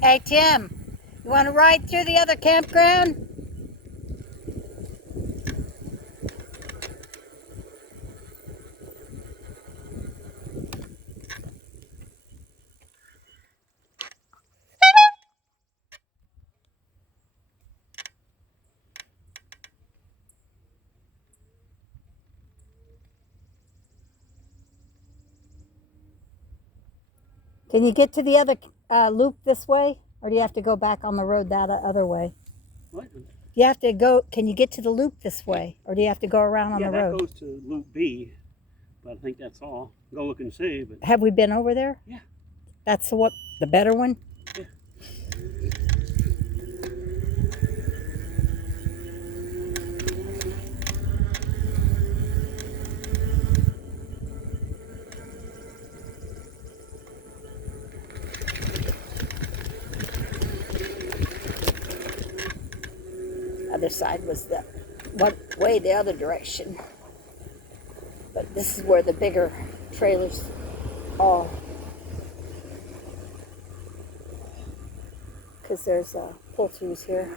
Hey, Tim, you want to ride through the other campground? Can you get to the other loop this way? Or do you have to go back on the road that other way? What? You have to go. Can you get to the loop this way? Or do you have to go around on the road? Yeah, that goes to Loop B, but I think that's all. Go look and see. But Have we been over there? Yeah. That's the better one? Yeah. Other side was way the other direction. But this is where the bigger trailers are. Because there's pull-throughs here.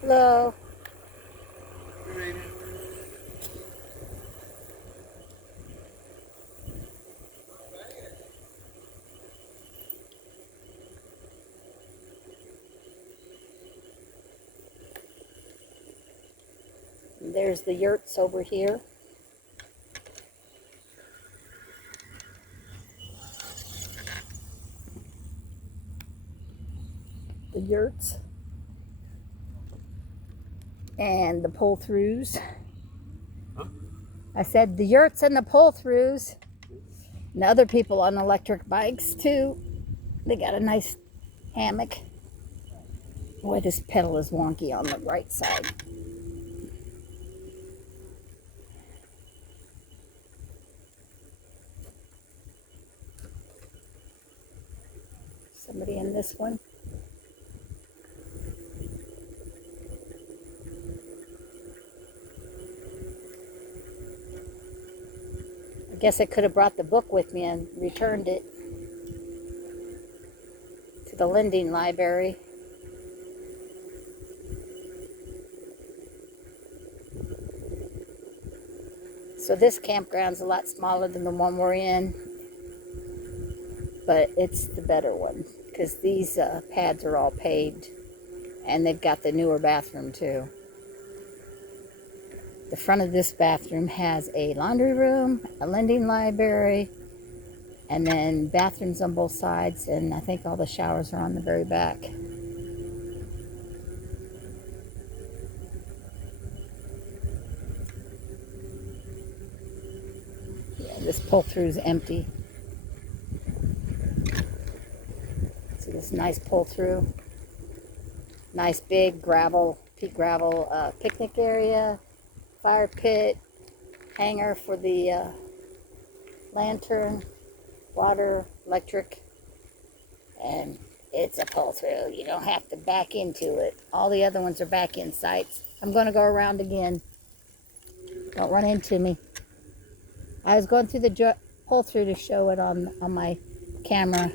Hello. There's the yurts over here. The yurts. And the pull-throughs. Huh? I said the yurts and the pull-throughs. And other people on electric bikes too. They got a nice hammock. Boy, this pedal is wonky on the right side. Somebody in this one. I guess I could have brought the book with me and returned it to the lending library. So this campground's a lot smaller than the one we're in, but it's the better one because these pads are all paved and they've got the newer bathroom too. The front of this bathroom has a laundry room, a lending library, and then bathrooms on both sides, and I think all the showers are on the very back. Yeah, this pull-through is empty. See this nice pull-through? Nice big pea gravel picnic area, fire pit, hanger for the lantern, water, electric, and it's a pull-through. You don't have to back into it. All the other ones are back-in sites. I'm going to go around again. Don't run into me. I was going through the pull-through to show it on my camera.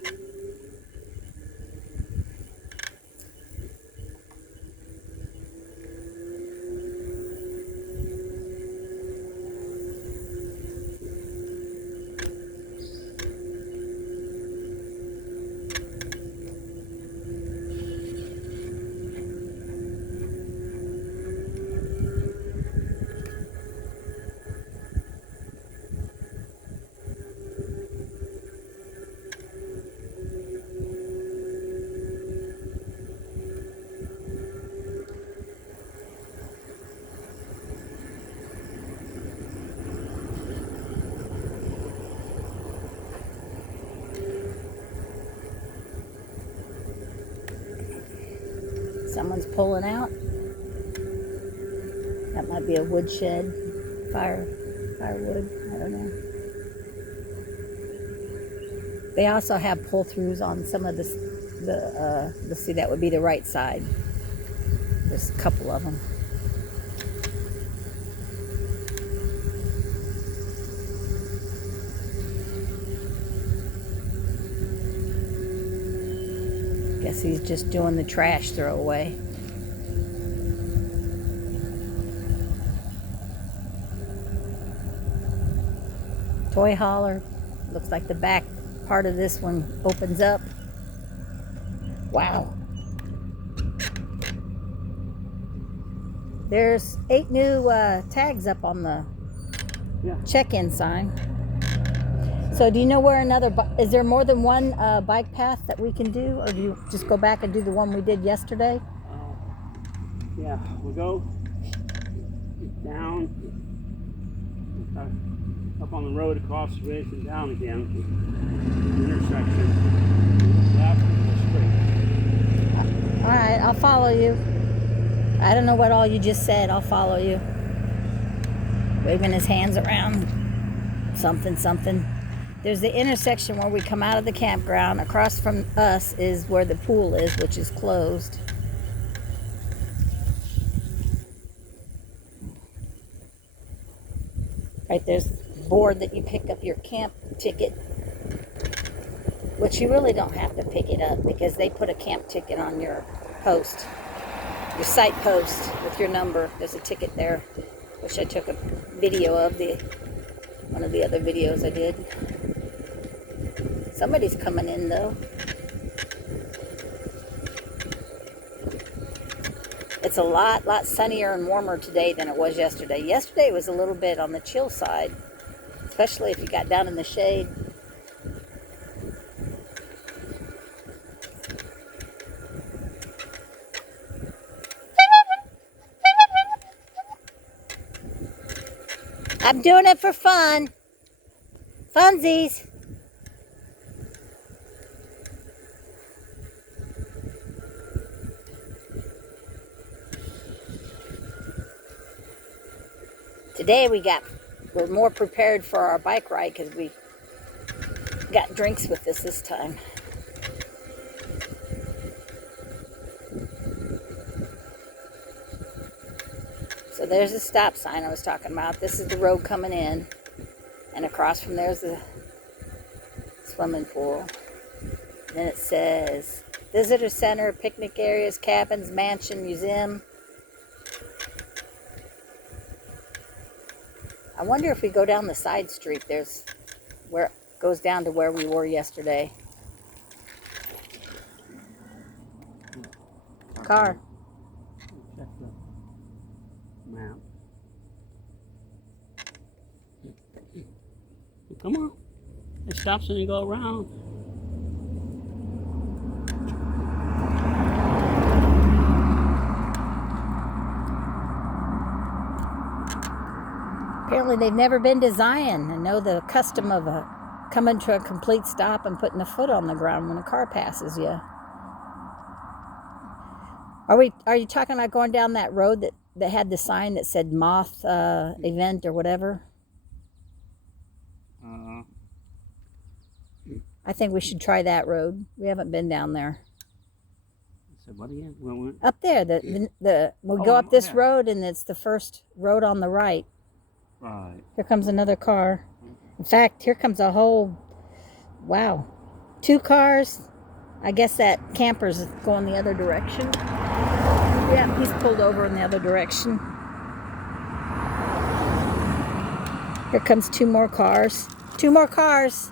Someone's pulling out. That might be a woodshed, firewood, I don't know. They also have pull-throughs on some of let's see, that would be the right side. There's a couple of them. guess he's just doing the trash throwaway. Toy hauler. Looks like the back part of this one opens up. Wow. There's 8 new tags up on the check-in sign. So do you know where another, is there more than one bike path that we can do? Or do you just go back and do the one we did yesterday? Yeah, we'll go down, up on the road across the ridge and down again. Intersection. Left and go straight. All right, I'll follow you. I don't know what all you just said. I'll follow you. Waving his hands around. Something. There's the intersection where we come out of the campground. Across from us is where the pool is, which is closed. Right there's the board that you pick up your camp ticket, which you really don't have to pick it up because they put a camp ticket on your post, your site post with your number. There's a ticket there, which I took a video of, one of the other videos I did. Somebody's coming in though. It's a lot sunnier and warmer today than it was yesterday. Yesterday was a little bit on the chill side, especially if you got down in the shade. I'm doing it for fun. Funsies. Today we're more prepared for our bike ride because we got drinks with us this time. So there's the stop sign I was talking about. This is the road coming in. And across from there's the swimming pool. Then it says visitor center, picnic areas, cabins, mansion, museum. I wonder if we go down the side street, there's where it goes down to where we were yesterday. Car. Check the map. Come on. It stops and you go around. Apparently they've never been to Zion and know the custom of coming to a complete stop and putting a foot on the ground when a car passes you. Are you talking about going down that road that had the sign that said moth event or whatever? I think we should try that road. We haven't been down there. So what again? Well, up there, we go up this road and it's the first road on the right. Right. Here comes another car. In fact, here comes a whole, wow, 2 cars. I guess that camper's going the other direction. Yeah, he's pulled over in the other direction. Here comes 2 more cars. 2 more cars.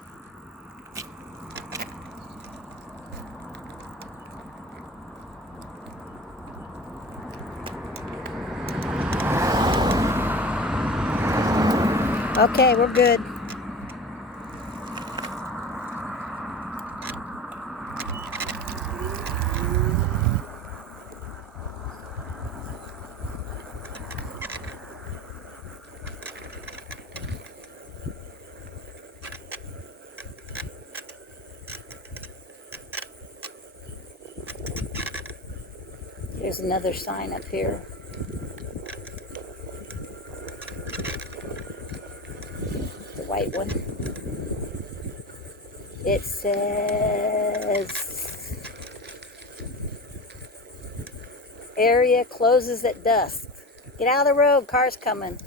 Okay, we're good. There's another sign up here. The white one. It says area closes at dusk. Get out of the road, car's coming.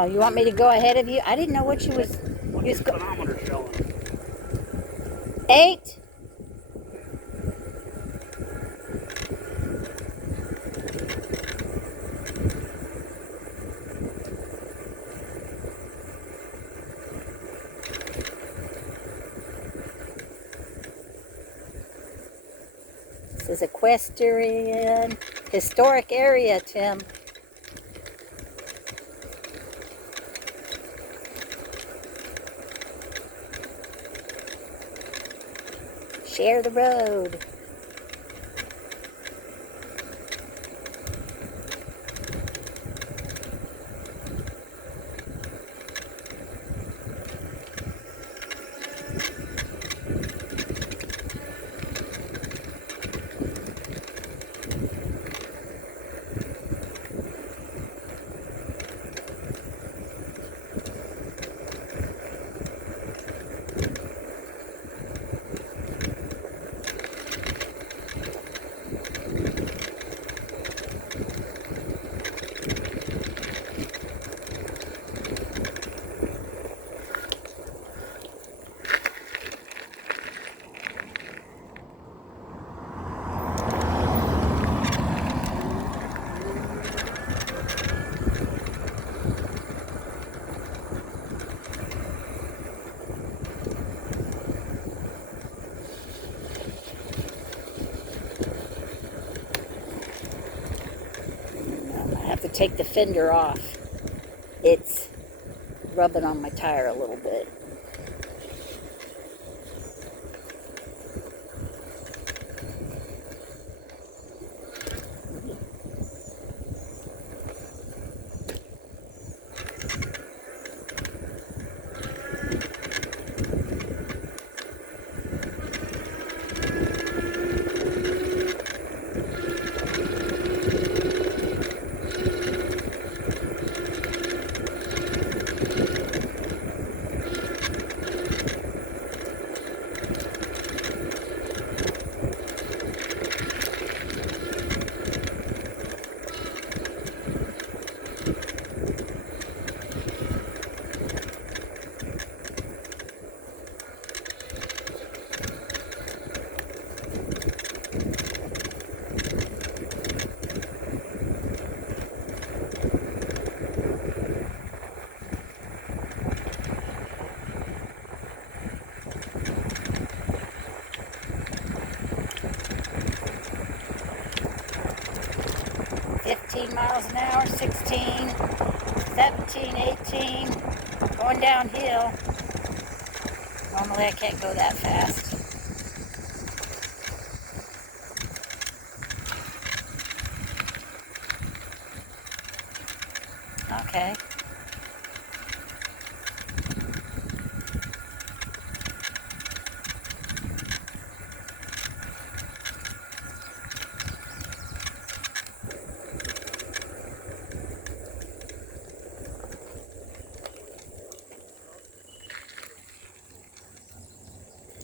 Oh, you want me to go ahead of you? I didn't know what you was. What's the speedometer showing? 8. This is equestrian historic area, Tim. Share the road. I have to take the fender off. It's rubbing on my tire a little bit. Miles an hour, 16, 17, 18, going downhill. Normally I can't go that fast. Okay.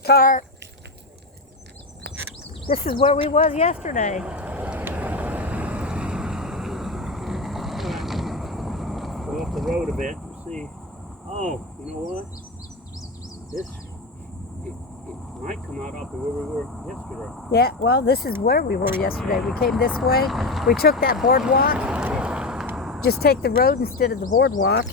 Car. This is where we was yesterday. Go off the road a bit and see. Oh, you know what? This it might come out off of where we were yesterday. Yeah, well, this is where we were yesterday. We came this way. We took that boardwalk. Just take the road instead of the boardwalk.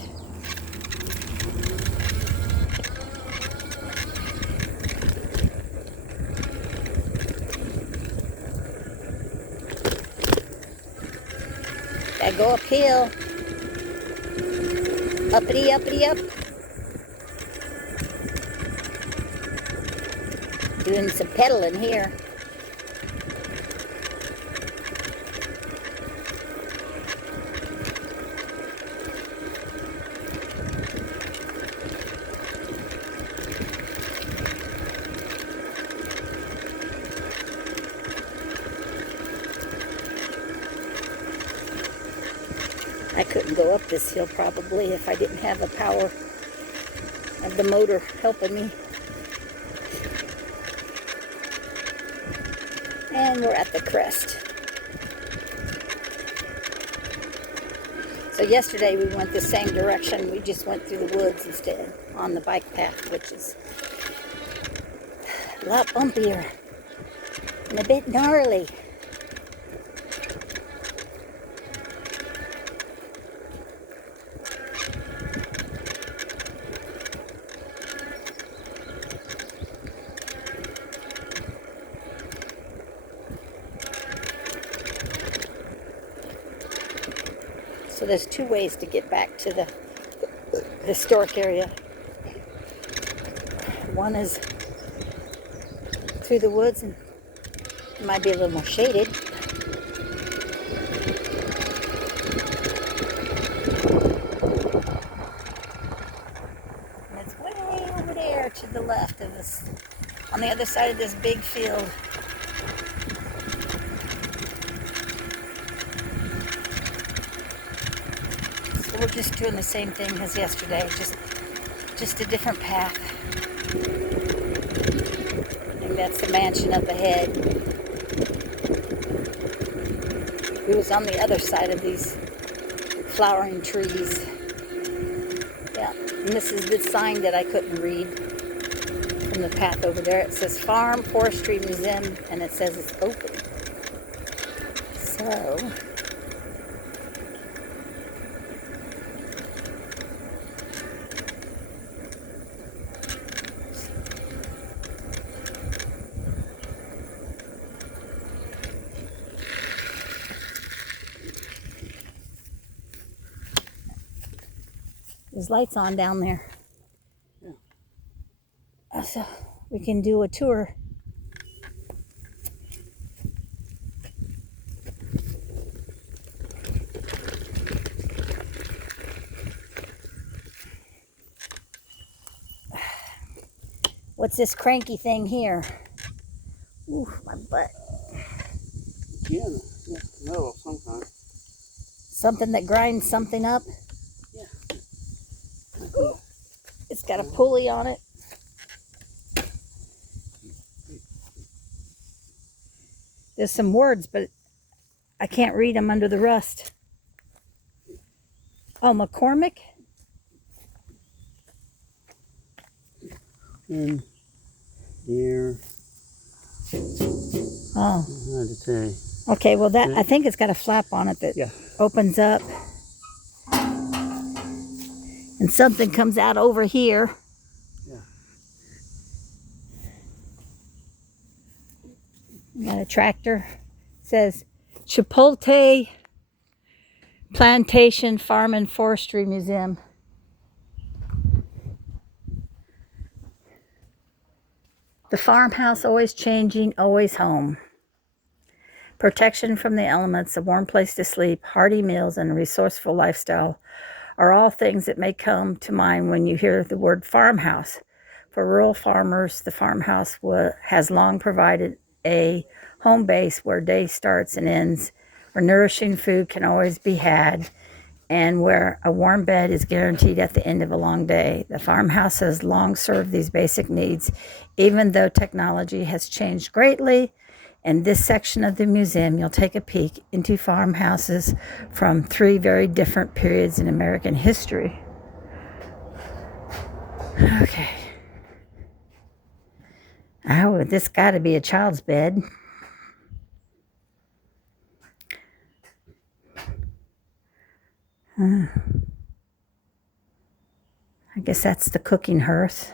Gotta go uphill. Uppity, uppity, up. Doing some pedaling here. I couldn't go up this hill probably if I didn't have the power of the motor helping me. And we're at the crest. So yesterday we went the same direction. We just went through the woods instead on the bike path, which is a lot bumpier and a bit gnarly. So there's two ways to get back to the historic area. One is through the woods, and it might be a little more shaded. And it's way over there to the left of us, on the other side of this big field. So we're just doing the same thing as yesterday, just a different path. I think that's the mansion up ahead. It was on the other side of these flowering trees. Yeah, and this is the sign that I couldn't read from the path over there. It says Farm Forestry Museum, and it says it's open. So there's lights on down there. Yeah. So we can do a tour. What's this cranky thing here? Ooh, my butt. Yeah, no, of some kind. Something that grinds something up. Yeah. Ooh, it's got a pulley on it. There's some words, but I can't read them under the rust. Oh, McCormick? And deer. Oh. Hard to say. Okay, well that I think it's got a flap on it that opens up. And something comes out over here. Yeah. Got a tractor. It says Chipotle Plantation Farm and Forestry Museum. The farmhouse, always changing, always home. Protection from the elements, a warm place to sleep, hearty meals, and a resourceful lifestyle are all things that may come to mind when you hear the word farmhouse. For rural farmers, the farmhouse has long provided a home base where day starts and ends, where nourishing food can always be had, and where a warm bed is guaranteed at the end of a long day. The farmhouse has long served these basic needs, even though technology has changed greatly. In this section of the museum, you'll take a peek into farmhouses from 3 very different periods in American history. Okay. Oh, this got to be a child's bed. I guess that's the cooking hearth.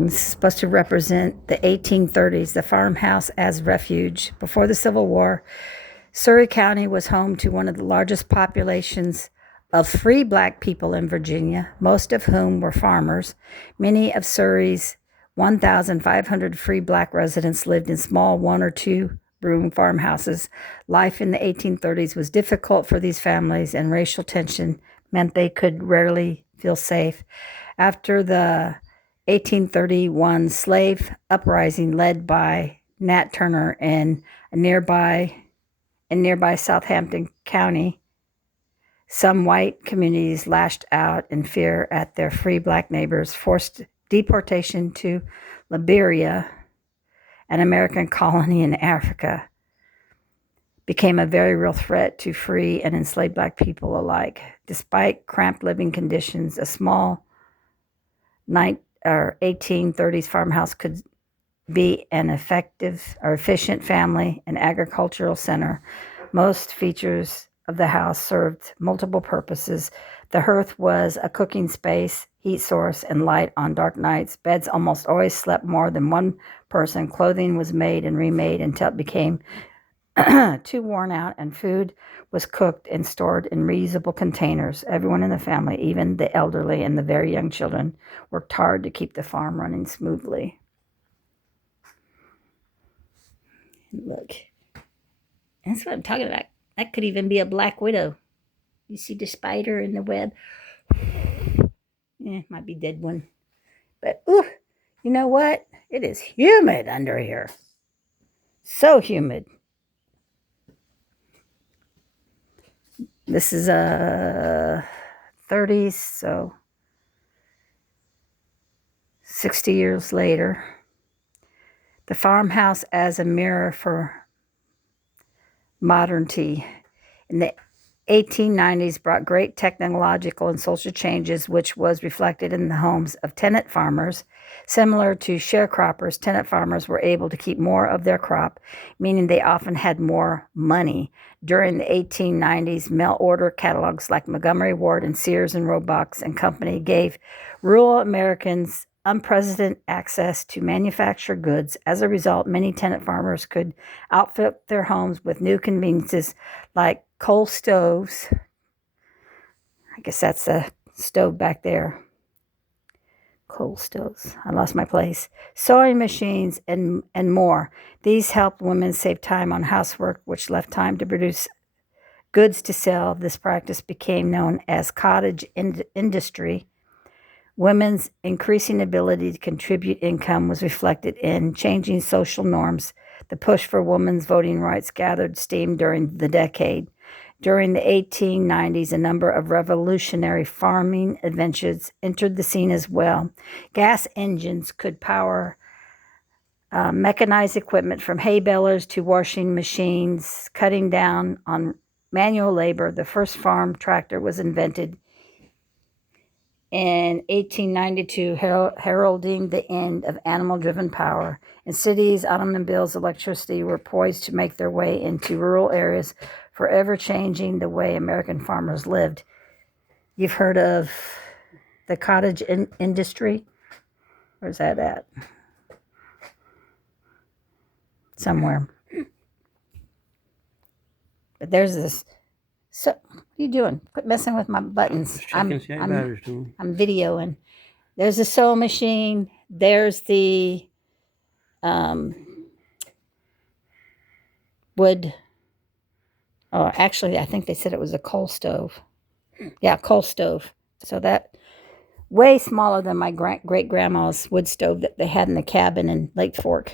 This is supposed to represent the 1830s, the farmhouse as refuge. Before the Civil War, Surry County was home to one of the largest populations of free black people in Virginia, most of whom were farmers. Many of Surry's 1,500 free black residents lived in small 1 or 2 room farmhouses. Life in the 1830s was difficult for these families, and racial tension meant they could rarely feel safe. After the 1831 slave uprising led by Nat Turner in nearby Southampton County, some white communities lashed out in fear at their free black neighbors, forced deportation to Liberia, an American colony in Africa. became a very real threat to free and enslaved black people alike. Despite cramped living conditions, a small 1830s farmhouse could be an effective or efficient family and agricultural center. Most features of the house served multiple purposes. The hearth was a cooking space, heat source, and light on dark nights. Beds almost always slept more than one person. Clothing was made and remade until it became too worn out, and food was cooked and stored in reusable containers. Everyone in the family, even the elderly and the very young children, worked hard to keep the farm running smoothly. Look, that's what I'm talking about. That could even be a black widow. You see the spider in the web? Might be a dead one. But, ooh, you know what? It is humid under here. So humid. This is a 30s, so 60 years later. The farmhouse as a mirror for modernity. In the 1890s brought great technological and social changes, which was reflected in the homes of tenant farmers. Similar to sharecroppers, tenant farmers were able to keep more of their crop, meaning they often had more money. During the 1890s, mail order catalogs like Montgomery Ward and Sears and Roebuck and Company gave rural Americans unprecedented access to manufactured goods. As a result, many tenant farmers could outfit their homes with new conveniences like coal stoves. I guess that's the stove back there. Coal stoves. I lost my place. Sewing machines and more. These helped women save time on housework, which left time to produce goods to sell. This practice became known as cottage industry. Women's increasing ability to contribute income was reflected in changing social norms. The push for women's voting rights gathered steam during the decade. During the 1890s, a number of revolutionary farming inventions entered the scene as well. Gas engines could power mechanized equipment from hay balers to washing machines, cutting down on manual labor. The first farm tractor was invented in 1892, heralding the end of animal-driven power. In cities, automobiles, electricity were poised to make their way into rural areas, forever changing the way American farmers lived. You've heard of the cottage industry? Where's that at? Somewhere. But there's this. So, what are you doing? Quit messing with my buttons. I'm videoing. There's a sewing machine. There's the wood. Oh, actually, I think they said it was a coal stove. Yeah, coal stove. So that way smaller than my great grandma's wood stove that they had in the cabin in Lake Fork.